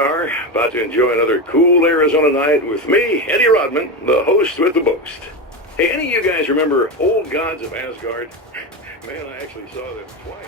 are, about to enjoy another cool Arizona night with me, Eddie Rodman, the host with the boast. Hey, any of you guys remember Old Gods of Asgard? Man, I actually saw them twice.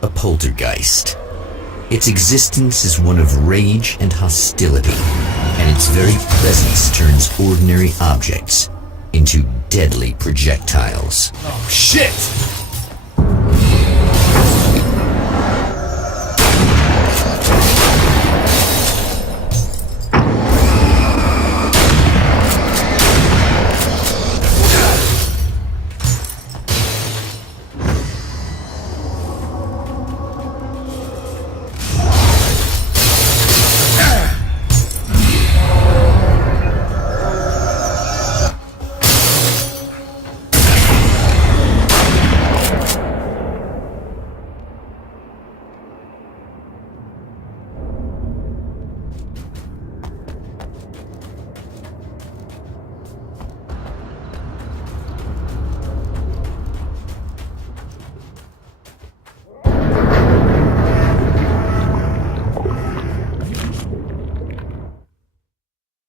A poltergeist. Its existence is one of rage and hostility, and its very presence turns ordinary objects into deadly projectiles. Oh, shit!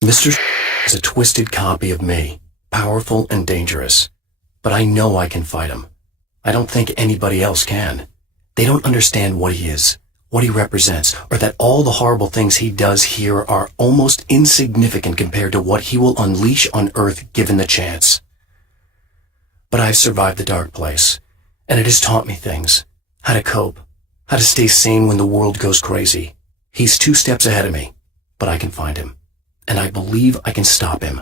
Mr. is a twisted copy of me, powerful and dangerous. But I know I can fight him. I don't think anybody else can. They don't understand what he is, what he represents, or that all the horrible things he does here are almost insignificant compared to what he will unleash on Earth given the chance. But I've survived the dark place, and it has taught me things. How to cope, how to stay sane when the world goes crazy. He's 2 steps ahead of me, but I can find him. And I believe I can stop him.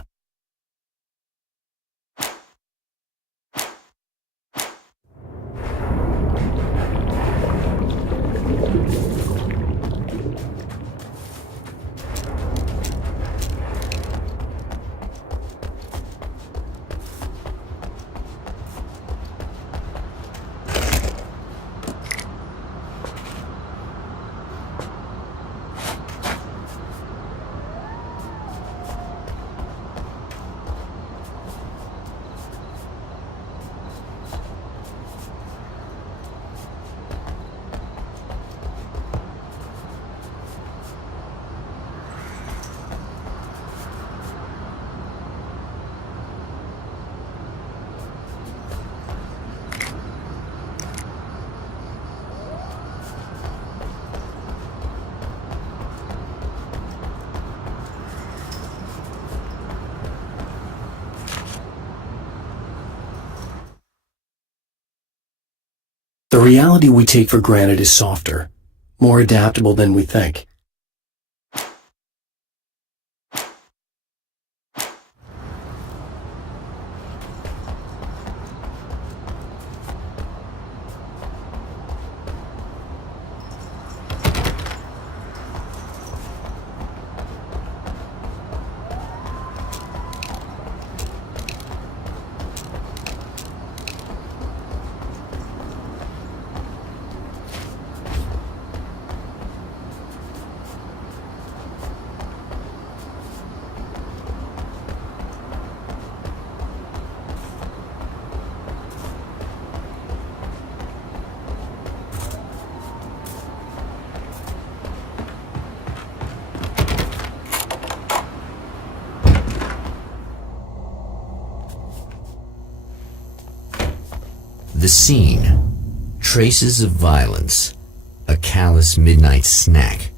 The reality we take for granted is softer, more adaptable than we think. The scene. Traces of violence. A callous midnight snack.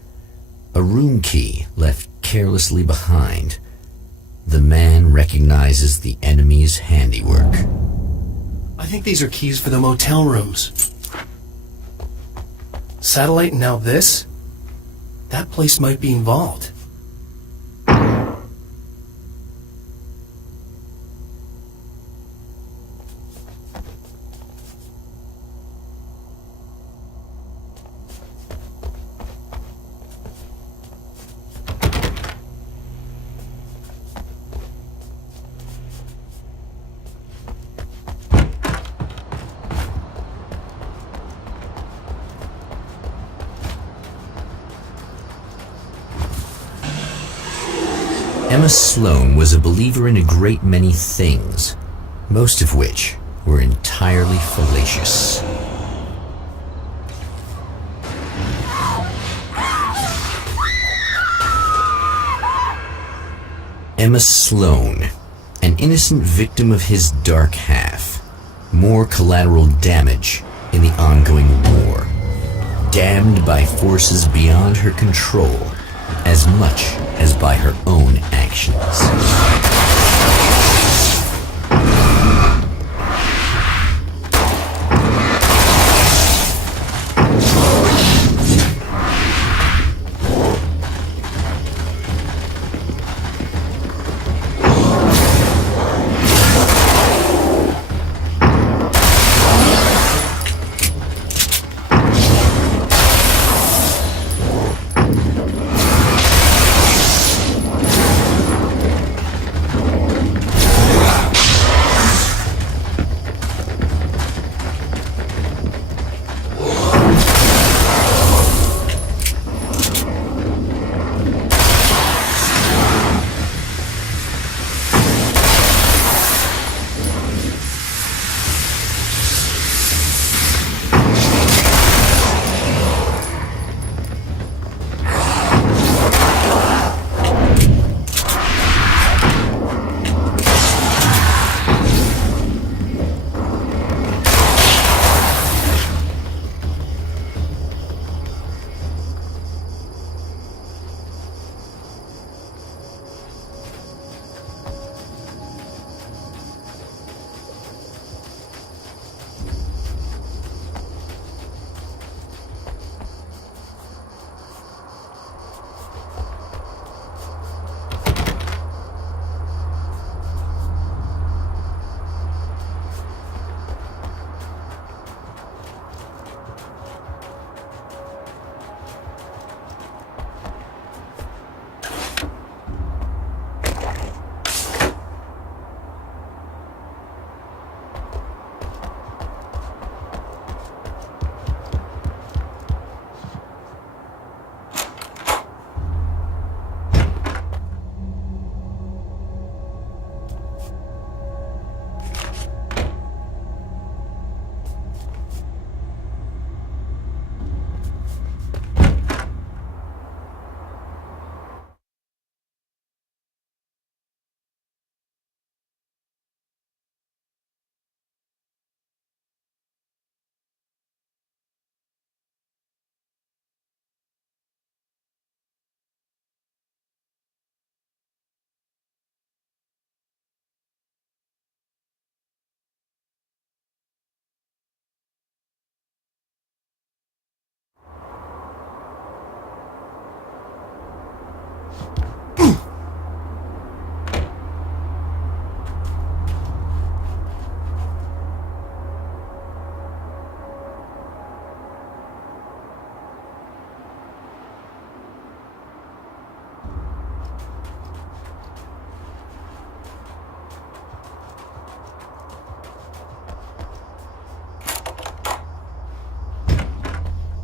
A room key left carelessly behind. The man recognizes the enemy's handiwork. I think these are keys for the motel rooms. Satellite and now this? That place might be involved. Emma Sloan was a believer in a great many things, most of which were entirely fallacious. Emma Sloan, an innocent victim of his dark half. More collateral damage in the ongoing war. Damned by forces beyond her control, as much as by her own actions.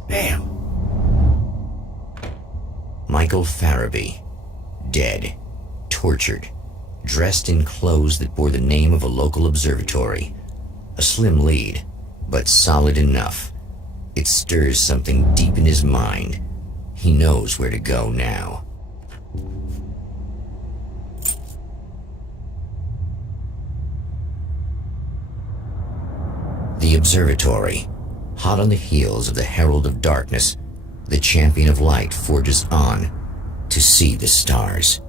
Damn. Michael Farabee, dead, tortured, dressed in clothes that bore the name of a local observatory. A slim lead, but solid enough. It stirs something deep in his mind. He knows where to go now. The observatory. Hot on the heels of the Herald of Darkness, the Champion of Light forges on to see the stars.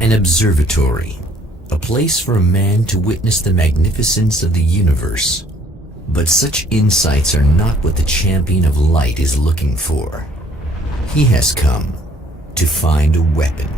An observatory, a place for a man to witness the magnificence of the universe. But such insights are not what the Champion of Light is looking for. He has come to find a weapon.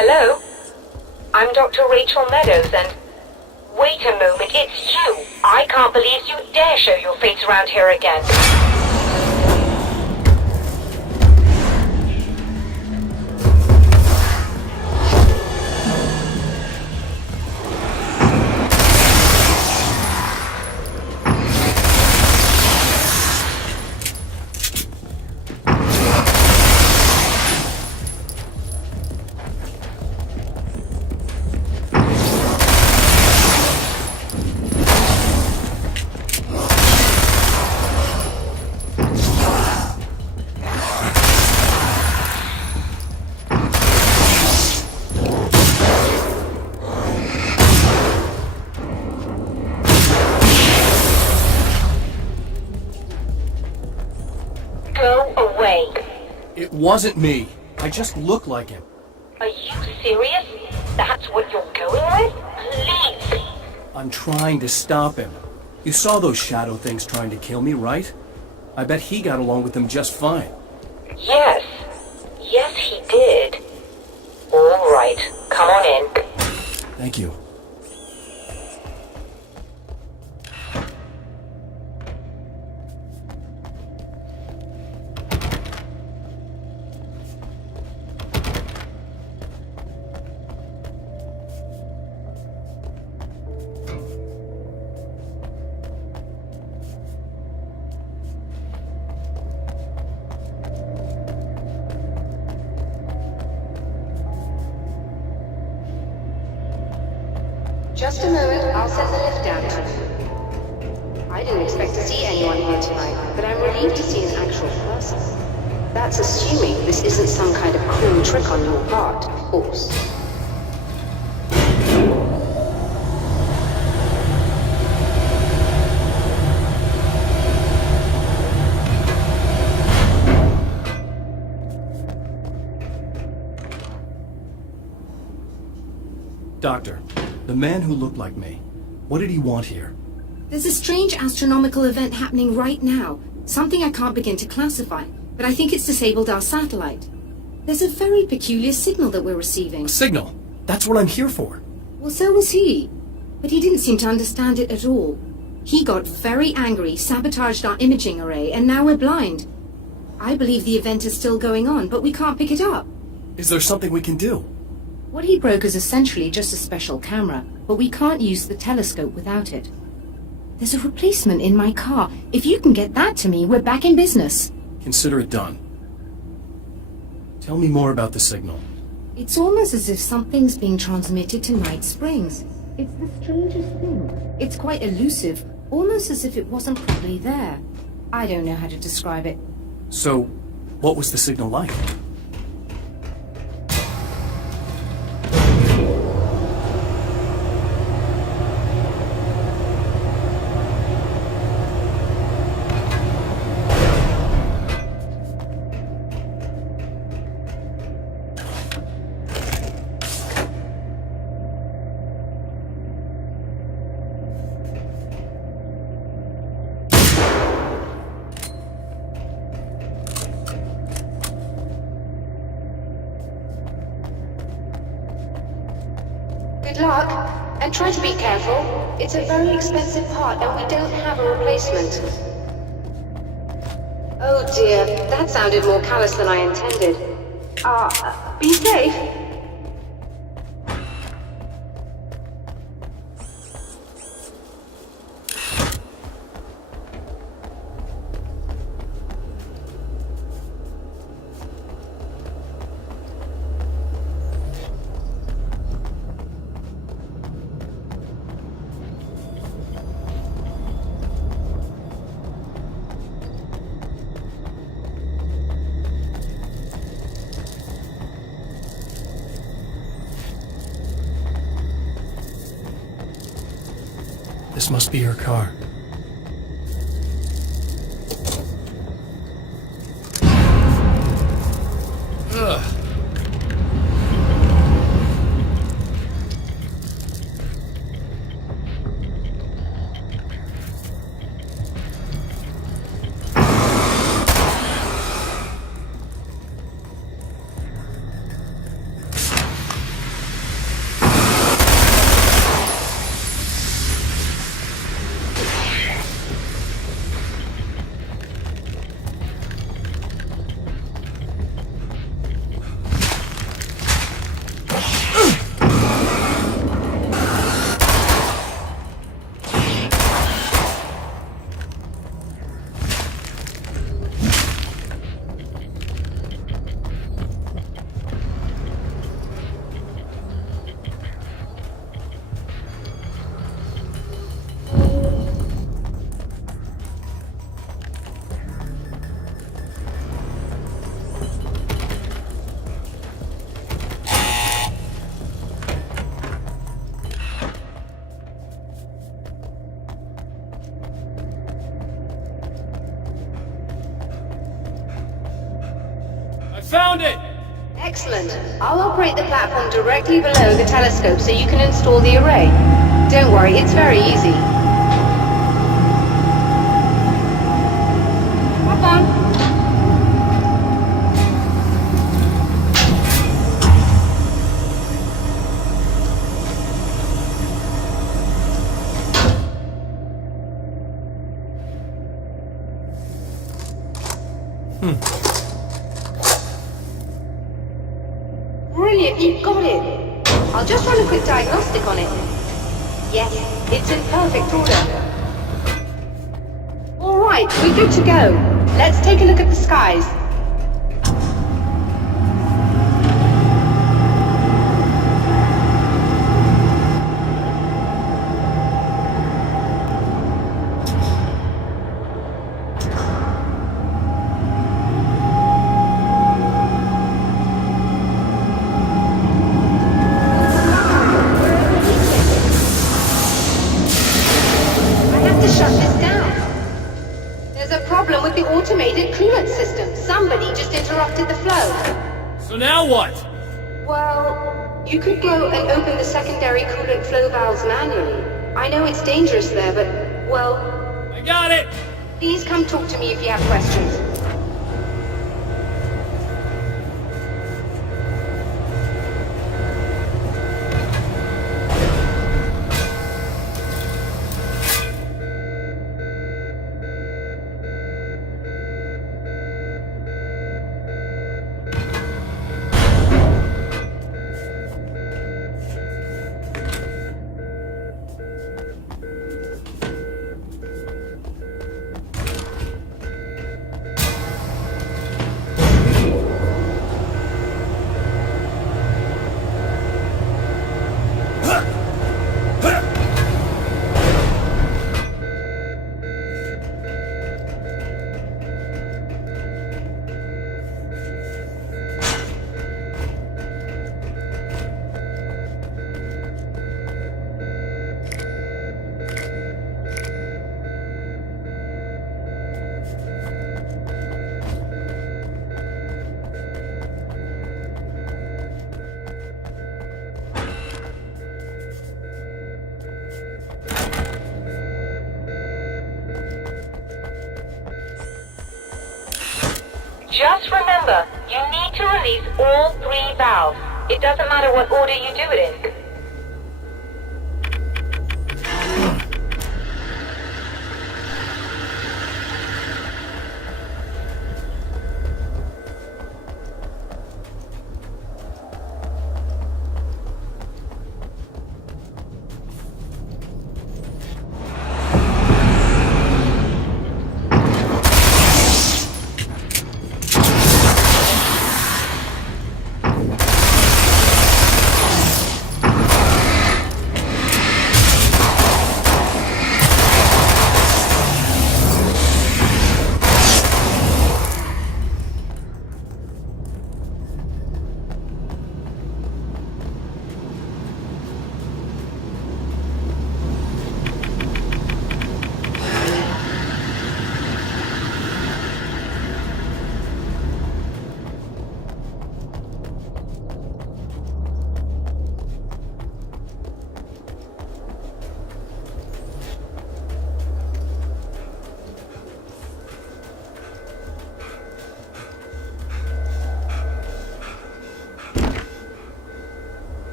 Hello? I'm Dr. Rachel Meadows and... Wait a moment, it's you! I can't believe you dare show your face around here again. Go away. It wasn't me. I just look like him. Are you serious? That's what you're going with? Please! I'm trying to stop him. You saw those shadow things trying to kill me, right? I bet he got along with them just fine. Yes. Yes, he did. All right. Come on in. Thank you. Just a moment, I'll send the lift down to you. I didn't expect to see anyone here tonight, but I'm relieved to see an actual person. That's assuming this isn't some kind of cruel trick on your part, of course. Doctor, the man who looked like me, what did he want here? There's a strange astronomical event happening right now. Something I can't begin to classify, but I think it's disabled our satellite. There's a very peculiar signal that we're receiving. A signal? That's what I'm here for. Well, so was he. But he didn't seem to understand it at all. He got very angry, sabotaged our imaging array, and now we're blind. I believe the event is still going on, but we can't pick it up. Is there something we can do? What he broke is essentially just a special camera, but we can't use the telescope without it. There's a replacement in my car. If you can get that to me, we're back in business. Consider it done. Tell me more about the signal. It's almost as if something's being transmitted to Night Springs. It's the strangest thing. It's quite elusive, almost as if it wasn't probably there. I don't know how to describe it. So, what was the signal like? Good luck, and try to be careful. It's a very expensive part, and we don't have a replacement. Oh dear, that sounded more callous than I intended. Be safe. This must be her car. found it! Excellent. I'll operate the platform directly below the telescope so you can install the array. Don't worry, it's very easy. Have fun. Brilliant, you got it. I'll just run a quick diagnostic on it. Yes, it's in perfect order. All right, we're good to go. Let's take a look at the skies. I have to shut this down. There's a problem with the automated coolant system. Somebody just interrupted the flow. So now what? Well, you could go and open the secondary coolant flow valves manually. I know it's dangerous there, but, well, I got it! please come talk to me if you have questions. Just remember, you need to release all 3 valves. It doesn't matter what order you do it in.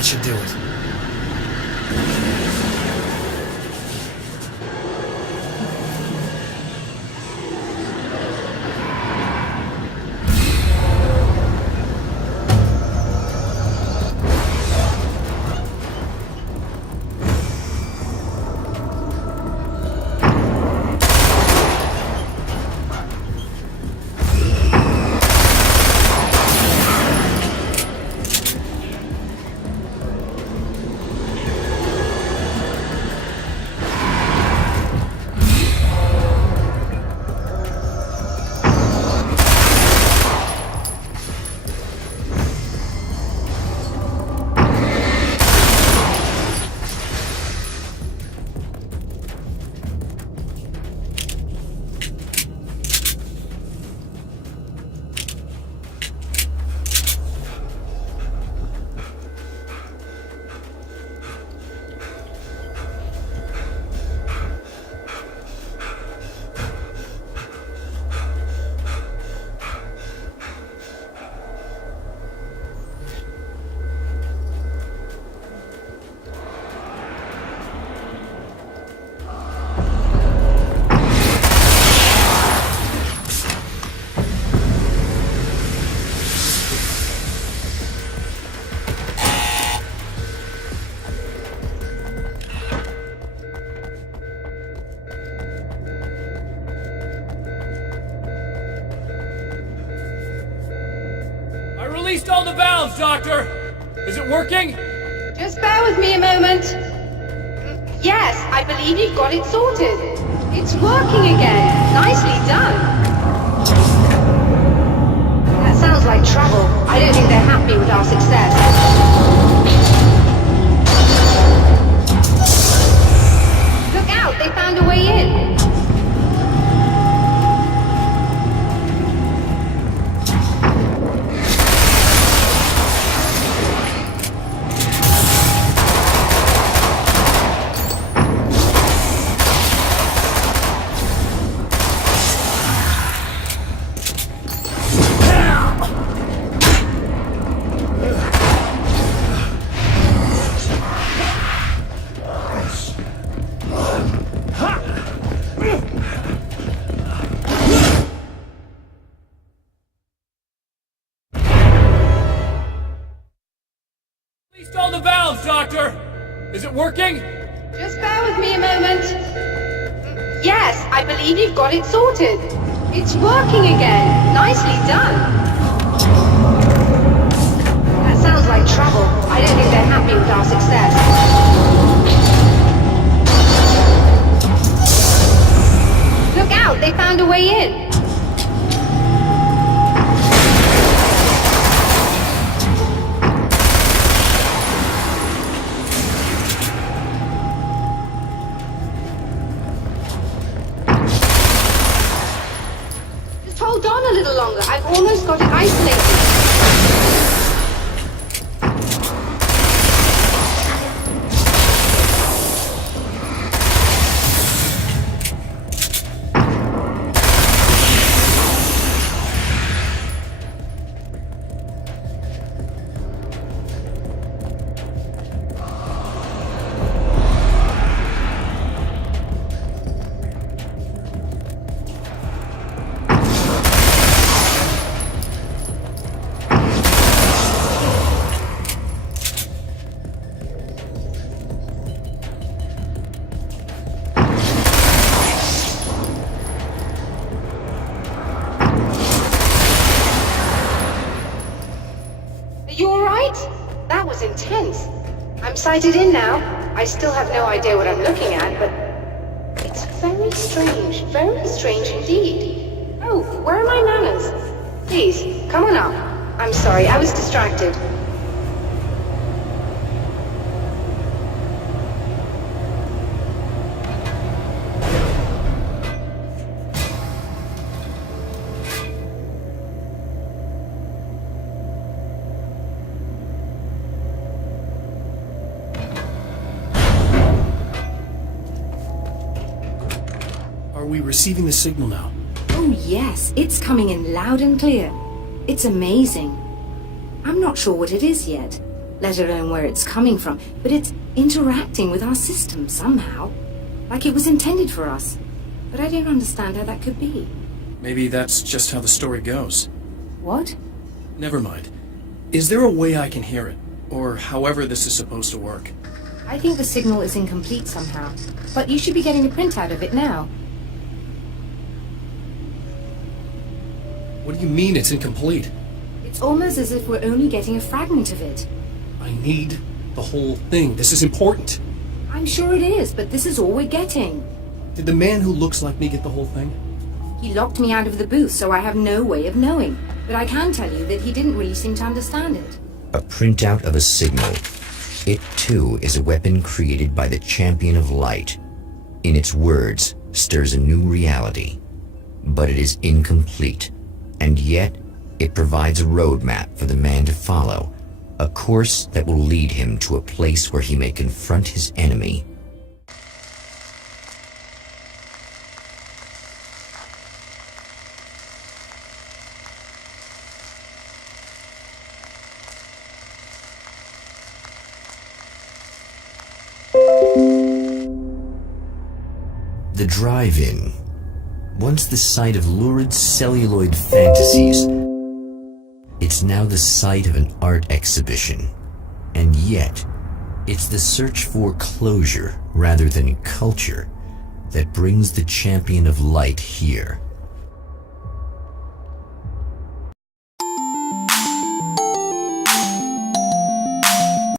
That should do it. Released all the valves, Doctor! Is it working? Just bear with me a moment. Yes, I believe you've got it sorted. It's working again. Nicely done. That sounds like trouble. I don't think they're happy with our success. Look out, they found a way in. Released all the valves, Doctor! Is it working? Just bear with me a moment. Yes, I believe you've got it sorted. It's working again. Nicely done. That sounds like trouble. I don't think they're happy with our success. Look out, they found a way in. Hold on a little longer. I've almost got it isolated. That was intense. I'm sighted in now. I still have no idea what I'm looking at, but it's very strange indeed. Oh, where are my manners? Please, come on up. I'm sorry, I was distracted. Are we receiving the signal now? Oh yes, it's coming in loud and clear. It's amazing. I'm not sure what it is yet, let alone where it's coming from, but it's interacting with our system somehow. Like it was intended for us. But I don't understand how that could be. Maybe that's just how the story goes. What? Never mind. Is there a way I can hear it? Or however this is supposed to work? I think the signal is incomplete somehow. But you should be getting a printout of it now. What do you mean it's incomplete? It's almost as if we're only getting a fragment of it. I need the whole thing. This is important. I'm sure it is, but this is all we're getting. Did the man who looks like me get the whole thing? He locked me out of the booth, so I have no way of knowing. But I can tell you that he didn't really seem to understand it. A printout of a signal. It, too, is a weapon created by the Champion of Light. In its words, stirs a new reality. But it is incomplete. And yet, it provides a roadmap for the man to follow. A course that will lead him to a place where he may confront his enemy. The drive-in. Once the site of lurid celluloid fantasies, it's now the site of an art exhibition. And yet, it's the search for closure rather than culture that brings the Champion of Light here.